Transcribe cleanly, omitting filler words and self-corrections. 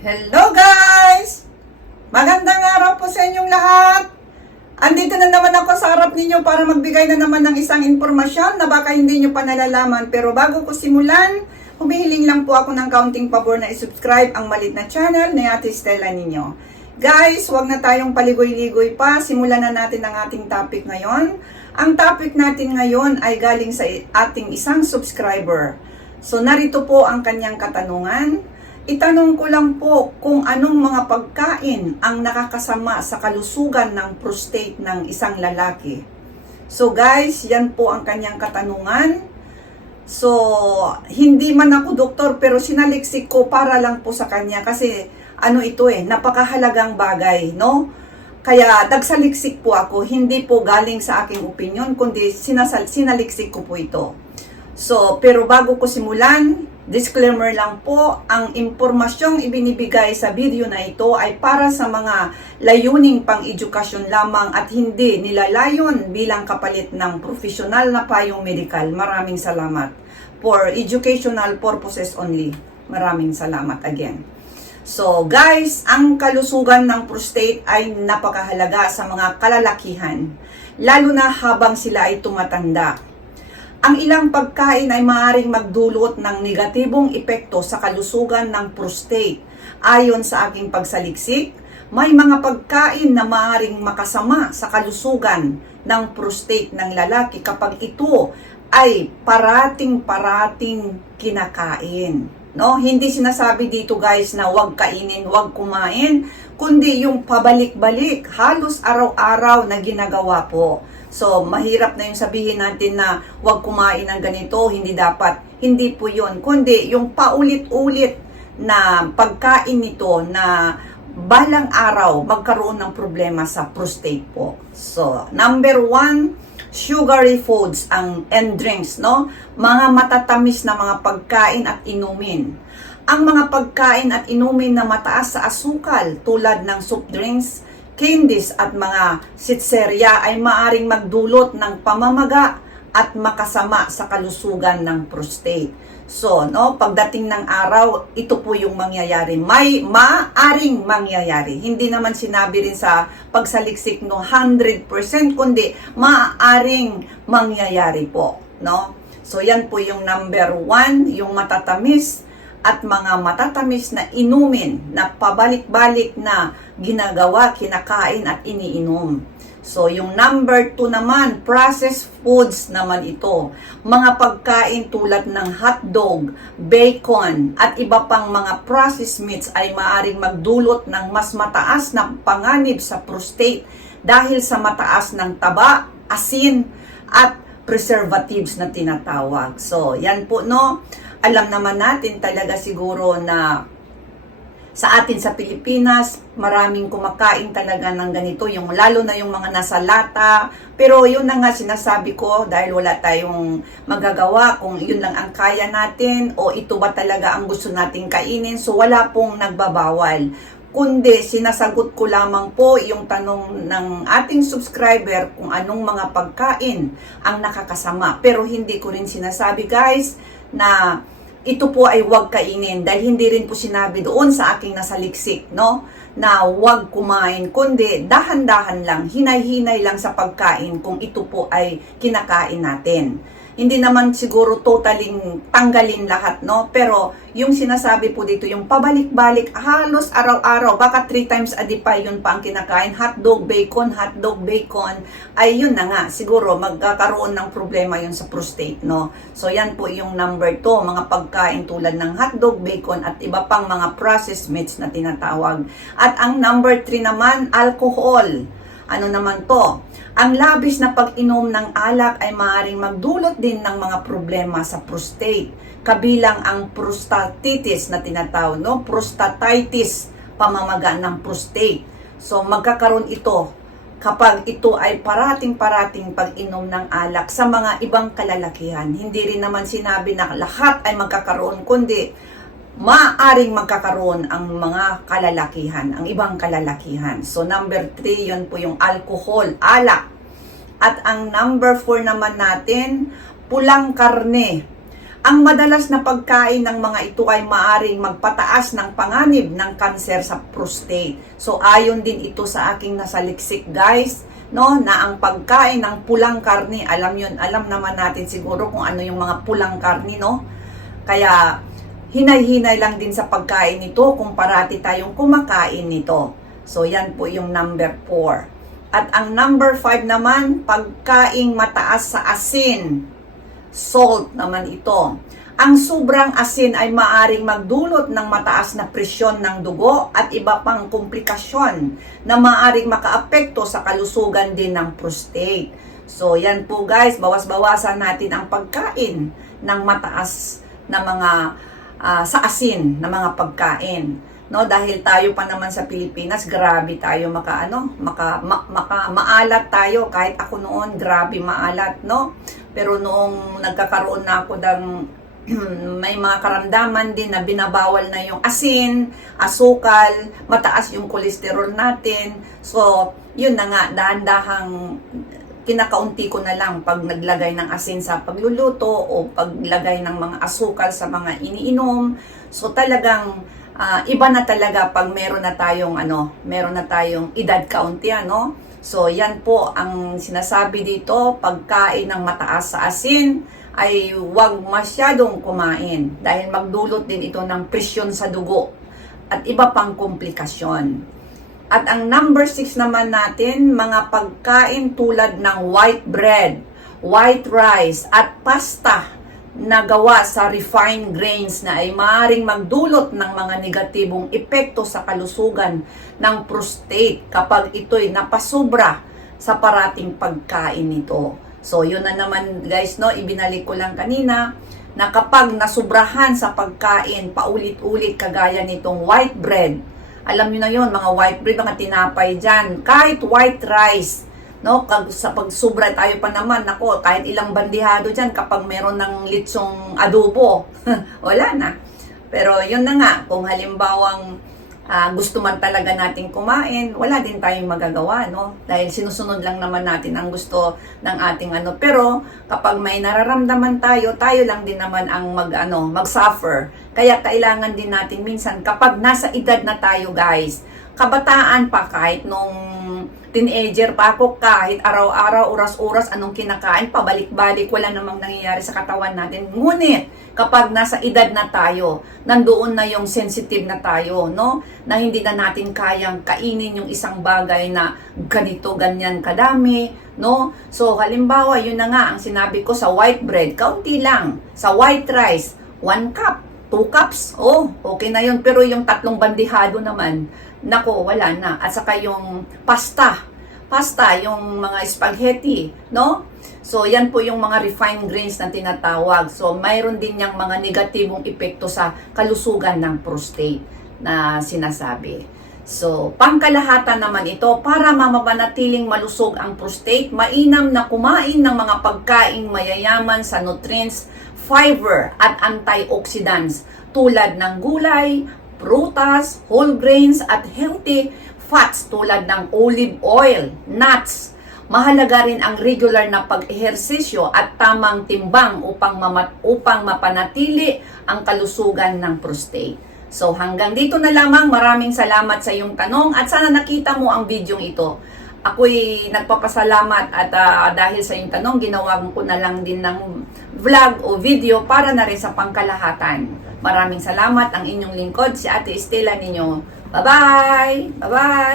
Hello guys! Magandang araw po sa inyong lahat. Andito na naman ako sa harap ninyo para magbigay na naman ng isang impormasyon na baka hindi nyo pa nalalaman. Pero bago ko simulan, humihiling lang po ako ng kaunting pabor na isubscribe ang malit na channel ni Ate Stella ninyo. Guys, huwag na tayong paligoy-ligoy pa. Simulan na natin ang ating topic ngayon. Ang topic natin ngayon ay galing sa ating isang subscriber. So narito po ang kanyang katanungan. Itanong ko lang po kung anong mga pagkain ang nakakasama sa kalusugan ng prostate ng isang lalaki. So guys, yan po ang kanyang katanungan. So, hindi man ako doktor pero sinaliksik ko para lang po sa kanya kasi napakahalagang bagay, no? Kaya nagsaliksik po ako, hindi po galing sa aking opinion kundi sinaliksik ko po ito. So, pero bago ko simulan, disclaimer lang po, ang impormasyong ibinibigay sa video na ito ay para sa mga layuning pang-edukasyon lamang at hindi nilalayon bilang kapalit ng profesional na payong medikal. Maraming salamat. For educational purposes only. Maraming salamat again. So guys, ang kalusugan ng prostate ay napakahalaga sa mga kalalakihan, lalo na habang sila ay tumatanda. Ang ilang pagkain ay maaaring magdulot ng negatibong epekto sa kalusugan ng prostate. Ayon sa aking pagsaliksik, may mga pagkain na maaaring makasama sa kalusugan ng prostate ng lalaki kapag ito ay parating-parating kinakain. No, hindi sinasabi dito guys na huwag kainin, huwag kumain, kundi yung pabalik-balik, halos araw-araw na ginagawa po. So, mahirap na yung sabihin natin na huwag kumain ng ganito, hindi dapat. Hindi po yun. Kundi yung paulit-ulit na pagkain nito na balang araw magkaroon ng problema sa prostate po. So, number 1, sugary foods and drinks, no? Mga matatamis na mga pagkain at inumin. Ang mga pagkain at inumin na mataas sa asukal tulad ng soft drinks, candies at mga sitserya ay maaring magdulot ng pamamaga at makasama sa kalusugan ng prostate. So, no, pagdating ng araw, ito po yung mangyayari. May maaring mangyayari. Hindi naman sinabi rin sa pagsaliksik no 100%, kundi maaring mangyayari po, no? So, yan po yung number 1, yung matatamis at mga matatamis na inumin na pabalik-balik na ginagawa, kinakain at iniinom. So, yung number 2 naman, processed foods naman ito. Mga pagkain tulad ng hotdog, bacon, at iba pang mga processed meats ay maaring magdulot ng mas mataas na panganib sa prostate dahil sa mataas ng taba, asin, at preservatives na tinatawag. So, yan po, no? Alam naman natin talaga siguro na sa atin sa Pilipinas, maraming kumakain talaga ng ganito, yung lalo na yung mga nasa lata. Pero yun na nga sinasabi ko dahil wala tayong magagawa kung yun lang ang kaya natin o ito ba talaga ang gusto nating kainin. So wala pong nagbabawal. Kundi sinasagot ko lamang po yung tanong ng ating subscriber kung anong mga pagkain ang nakakasama. Pero hindi ko rin sinasabi guys na ito po ay huwag kainin dahil hindi rin po sinabi doon sa aking nasaliksik, no, na huwag kumain, kundi dahan-dahan lang, hinay-hinay lang sa pagkain kung ito po ay kinakain natin. Hindi naman siguro totaling tanggalin lahat, no? Pero yung sinasabi po dito, yung pabalik-balik, halos araw-araw, baka 3 times a day pa yun pa ang kinakain, hotdog, bacon, ay yun na nga, siguro magkakaroon ng problema yun sa prostate, no? So yan po yung number 2, mga pagkain tulad ng hotdog, bacon, at iba pang mga processed meats na tinatawag. At ang number 3 naman, alcohol. Ano naman to? Ang labis na pag-inom ng alak ay maaaring magdulot din ng mga problema sa prostate. Kabilang ang prostatitis na tinatawag, no? Prostatitis, pamamaga ng prostate. So magkakaroon ito kapag ito ay parating-parating pag-inom ng alak sa mga ibang kalalakihan. Hindi rin naman sinabi na lahat ay magkakaroon, kundi maaring magkakaroon ang mga kalalakihan, ang ibang kalalakihan. So, number 3, yun po yung alcohol, alak. At ang number 4 naman natin, pulang karne. Ang madalas na pagkain ng mga ito ay maaring magpataas ng panganib ng kanser sa prostate. So ayon din ito sa aking nasaliksik guys, no, na ang pagkain ng pulang karne, alam naman natin siguro kung ano yung mga pulang karne, no? Kaya hinay-hinay lang din sa pagkain nito kung parati tayong kumakain nito. So yan po yung number 4. At ang number 5 naman, pagkaing mataas sa asin. Salt naman ito. Ang sobrang asin ay maaring magdulot ng mataas na presyon ng dugo at iba pang komplikasyon na maaring makaapekto sa kalusugan din ng prostate. So yan po guys, bawas-bawasan natin ang pagkain ng mataas na mga sa asin na mga pagkain. No, dahil tayo pa naman sa Pilipinas, grabe tayo maalat tayo. Kahit ako noon, grabe maalat, no? Pero noong nagkakaroon na ako ng may mga karamdaman din na binabawal na yung asin, asukal, mataas yung kolesterol natin. So, yun na nga, dahan-dahang kinakaunti ko na lang pag naglagay ng asin sa pagluluto o paglagay ng mga asukal sa mga iniinom. So, talagang iba na talaga pag meron na tayong edad kaunti, ano? So, yan po ang sinasabi dito, pagkain ng mataas sa asin ay huwag masyadong kumain dahil magdulot din ito ng presyon sa dugo at iba pang komplikasyon. At ang number 6 naman natin, mga pagkain tulad ng white bread, white rice at pasta na gawa sa refined grains na ay maaaring magdulot ng mga negatibong epekto sa kalusugan ng prostate kapag ito'y napasobra sa parating pagkain nito. So, yun na naman guys, no, ibinalik ko lang kanina na kapag nasubrahan sa pagkain, paulit-ulit kagaya nitong white bread, alam nyo na yun, mga white bread, mga tinapay dyan, kahit white rice, no, sa pagsubra tayo pa naman, nako, kahit ilang bandihado dyan kapag meron ng litsong adobo, wala na. Pero yun na nga, kung halimbawang gusto man talaga nating kumain, wala din tayong magagawa, no? Dahil sinusunod lang naman natin ang gusto ng ating ano. Pero kapag may nararamdaman tayo, tayo lang din naman ang mag-suffer. Kaya kailangan din natin minsan kapag nasa edad na tayo, guys, kabataan pa, kahit nung teenager pa ako, kahit araw-araw, oras-oras, anong kinakain, pabalik-balik, wala namang nangyayari sa katawan natin. Ngunit, kapag nasa edad na tayo, nandoon na yung sensitive na tayo, no? Na hindi na natin kayang kainin yung isang bagay na ganito, ganyan, kadami, no? So, halimbawa, yun na nga, ang sinabi ko sa white bread, kaunti lang. Sa white rice, 1 cup, 2 cups, oh, okay na yun. Pero yung 3 bandihado naman, nako, wala na. At saka yung pasta, yung mga spaghetti, no? So, yan po yung mga refined grains na tinatawag. So, mayroon din yung mga negatibong epekto sa kalusugan ng prostate na sinasabi. So, pangkalahatan naman ito, para mapanatiling malusog ang prostate, mainam na kumain ng mga pagkaing mayayaman sa nutrients, fiber at antioxidants tulad ng gulay, prutas, whole grains at healthy fats tulad ng olive oil, nuts. Mahalaga rin ang regular na pag-ehersisyo at tamang timbang upang mapanatili ang kalusugan ng prostate. So hanggang dito na lamang, maraming salamat sa iyong tanong at sana nakita mo ang video ito. Ako'y nagpapasalamat at dahil sa iyong tanong, ginawa ko na lang din ng vlog o video para na rin sa pangkalahatan. Maraming salamat, ang inyong lingkod, si Ate Estela ninyo. Bye-bye! Bye-bye!